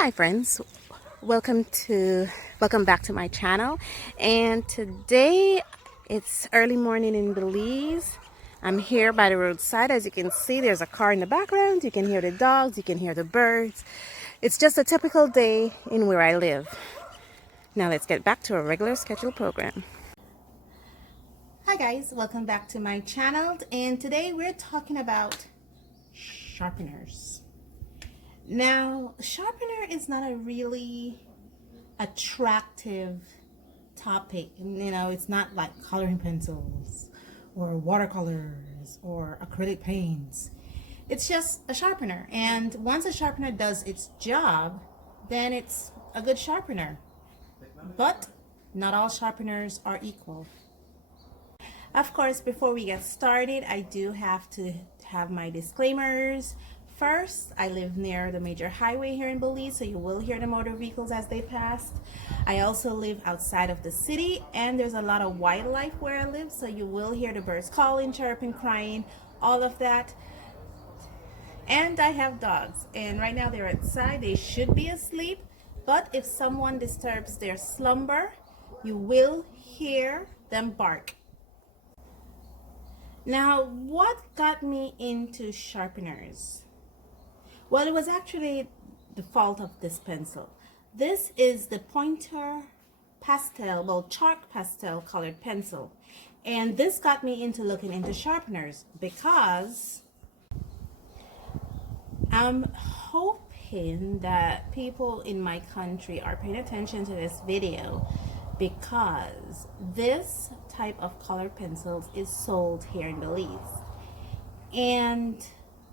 Hi friends, welcome back to my channel. And today it's early morning in Belize. I'm here by the roadside. As you can see, there's a car in the background. You can hear the dogs, you can hear the birds. It's just a typical day in where I live. Now let's get back to a regular scheduled program. Hi guys, welcome back to my channel, and today we're talking about sharpeners. Now, sharpener is not a really attractive topic. It's not like coloring pencils or watercolors or acrylic paints. It's just a sharpener. And once a sharpener does its job, then it's a good sharpener. But not all sharpeners are equal. Of course, before we get started, I do have to have my disclaimers. First, I live near the major highway here in Belize, so you will hear the motor vehicles as they pass. I also live outside of the city, and there's a lot of wildlife where I live, so you will hear the birds calling, chirping, crying, all of that. And I have dogs, and right now they're outside. They should be asleep, but if someone disturbs their slumber, you will hear them bark. Now, what got me into sharpeners? Well, it was actually the fault of this pencil. This is the pointer pastel, well, chalk pastel colored pencil. And this got me into looking into sharpeners because I'm hoping that people in my country are paying attention to this video, because this type of colored pencils is sold here in Belize. And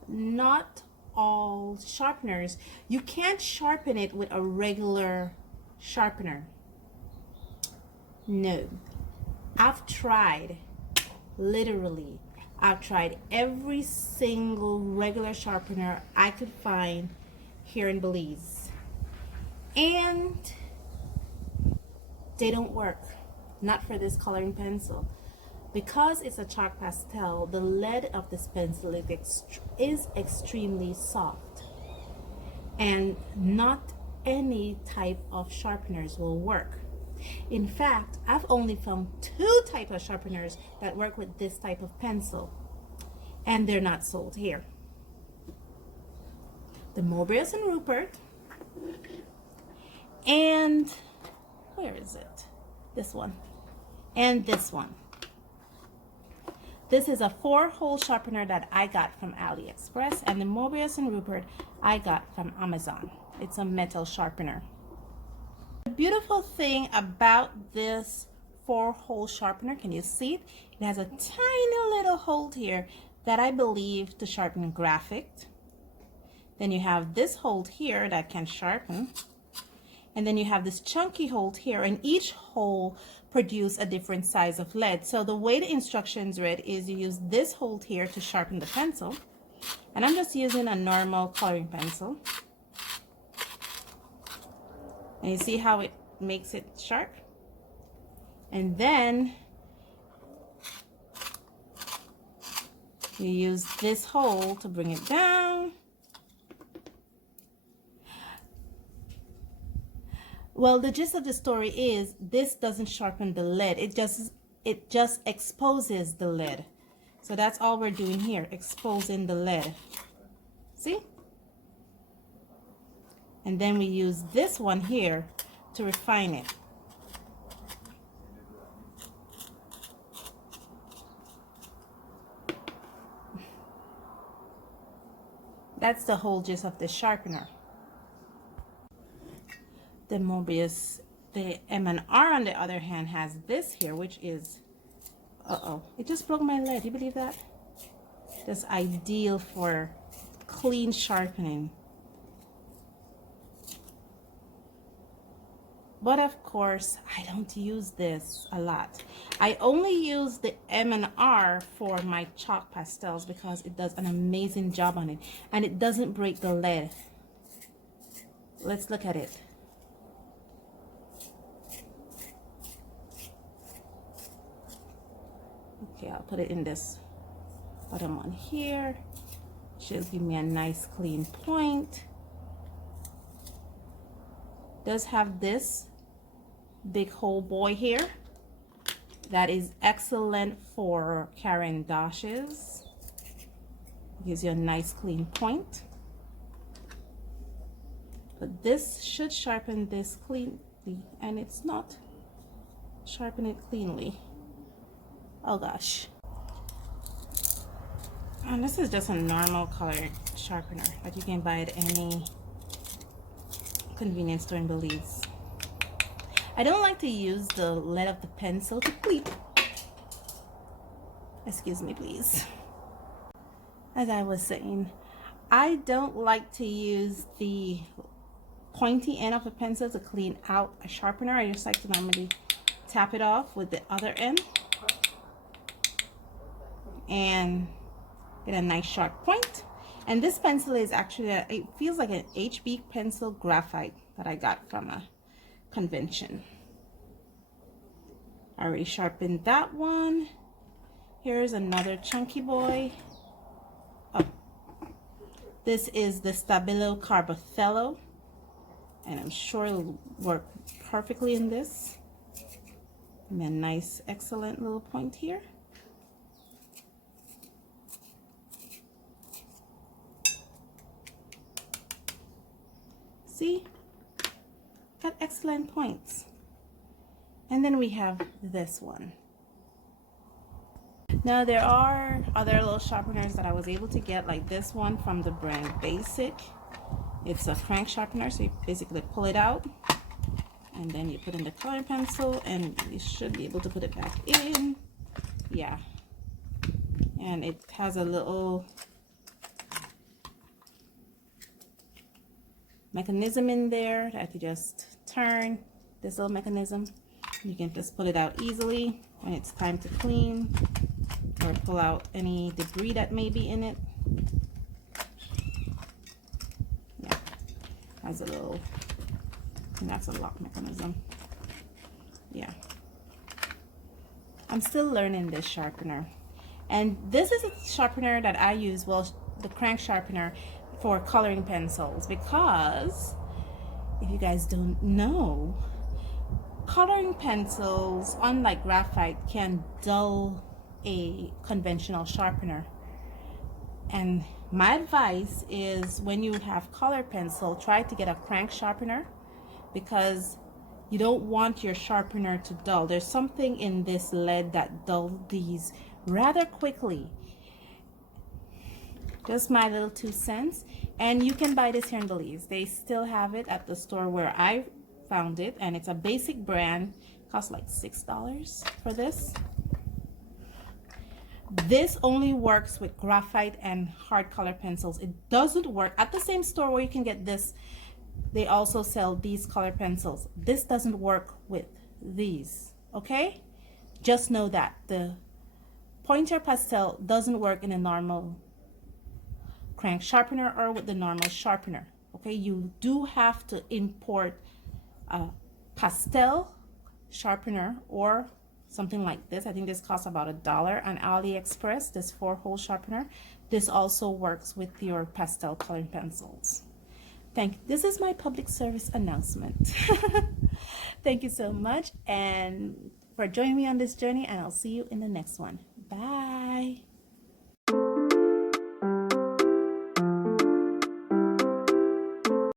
not all sharpeners, you can't sharpen it with a regular sharpener. No, I've tried, literally, I've tried every single regular sharpener I could find here in Belize, and they don't work. Not for this coloring pencil. Because it's a chalk pastel, the lead of this pencil is extremely soft, and not any type of sharpeners will work. In fact, I've only found 2 types of sharpeners that work with this type of pencil, and they're not sold here. The Mobius and Rupert, and where is it? This one, and this one. This is a 4-hole sharpener that I got from AliExpress, and the Mobius and Rupert I got from Amazon. It's a metal sharpener. The beautiful thing about this 4-hole sharpener, can you see it? It has a tiny little hole here that I believe to sharpen graphic. Then you have this hole here that can sharpen. And then you have this chunky hole here, and each hole produce a different size of lead. So the way the instructions read is you use this hole here to sharpen the pencil. And I'm just using a normal coloring pencil. And you see how it makes it sharp? And then you use this hole to bring it down. Well, the gist of the story is this doesn't sharpen the lead. It just exposes the lead. So that's all we're doing here, exposing the lead. See? And then we use this one here to refine it. That's the whole gist of the sharpener. The Mobius, the M&R on the other hand, has this here, which is, it just broke my lead. You believe that? That's ideal for clean sharpening. But of course, I don't use this a lot. I only use the M&R for my chalk pastels because it does an amazing job on it, and it doesn't break the lead. Let's look at it. Okay, I'll put it in this bottom one here. Should give me a nice clean point. does have this big hole boy here that is excellent for carrying dashes. Gives you a nice clean point. But this should sharpen this cleanly, and it's not sharpen it cleanly. Oh gosh. And this is just a normal color sharpener that you can buy at any convenience store in Belize. I don't like to use the lead of the pencil to clean. Excuse me, please. As I was saying, I don't like to use the pointy end of the pencil to clean out a sharpener. I just like to normally tap it off with the other end and get a nice sharp point. And this pencil is actually, it feels like an HB pencil graphite that I got from a convention. I already sharpened that one. Here's another chunky boy. Oh, this is the Stabilo Carbothello, and I'm sure it'll work perfectly in this. And a nice, excellent little point here. See? Got excellent points. And then we have this one. Now there are other little sharpeners that I was able to get, like this one from the brand Bazic. It's a crank sharpener, so you basically pull it out and then you put in the coloring pencil and you should be able to put it back in. Yeah. And it has a little mechanism in there that you just turn this little mechanism. You can just pull it out easily when it's time to clean or pull out any debris that may be in it. Yeah, has a little, and that's a lock mechanism. Yeah, I'm still learning this sharpener, and this is a sharpener that I use, well, the crank sharpener, for coloring pencils, because if you guys don't know, coloring pencils, unlike graphite, can dull a conventional sharpener. And my advice is, when you have color pencil, try to get a crank sharpener, because you don't want your sharpener to dull. There's something in this lead that dulls these rather quickly. Just my little 2 cents. And you can buy this here in Belize. They still have it at the store where I found it, and it's a Basic brand. Costs like $6 for this. This only works with graphite and hard color pencils. It doesn't work at the same store where you can get this. They also sell these color pencils. This doesn't work with these, okay? Just know that the pointer pastel doesn't work in a normal crank sharpener or with the normal sharpener, okay? You do have to import a pastel sharpener or something like this. I think this costs about $1 on AliExpress, this 4-hole sharpener. This also works with your pastel coloring pencils. This is my public service announcement. Thank you so much and for joining me on this journey, and I'll see you in the next one. Bye.